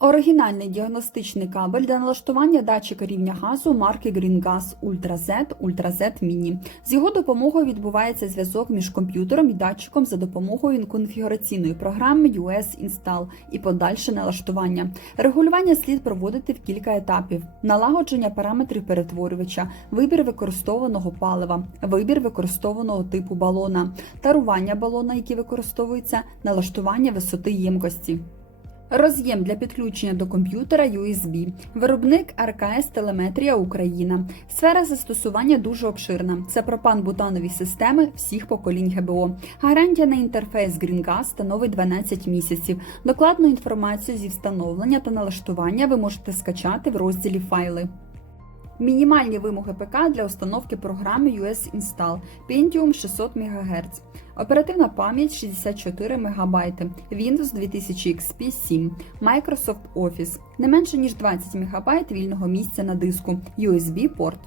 Оригінальний діагностичний кабель для налаштування датчика рівня газу марки GreenGas Ultra Z Ultra Z Mini. З його допомогою відбувається зв'язок між комп'ютером і датчиком за допомогою конфігураційної програми US Install і подальше налаштування. Регулювання слід проводити в кілька етапів: налагодження параметрів перетворювача, вибір використовуваного палива, вибір використовуваного типу балона, тарування балона, який використовується, налаштування висоти ємкості. Роз'єм для підключення до комп'ютера USB. Виробник РКС Телеметрія Україна. Сфера застосування дуже обширна. Це пропан-бутанові системи всіх поколінь ГБО. Гарантія на інтерфейс GreenGas становить 12 місяців. Докладну інформацію зі встановлення та налаштування ви можете скачати в розділі Файли. Мінімальні вимоги ПК для установки програми US Install Pentium 600 МГц. Оперативна пам'ять 64 МБ, Windows 2000 XP 7, Microsoft Office, не менше ніж 20 МБ вільного місця на диску, USB порт.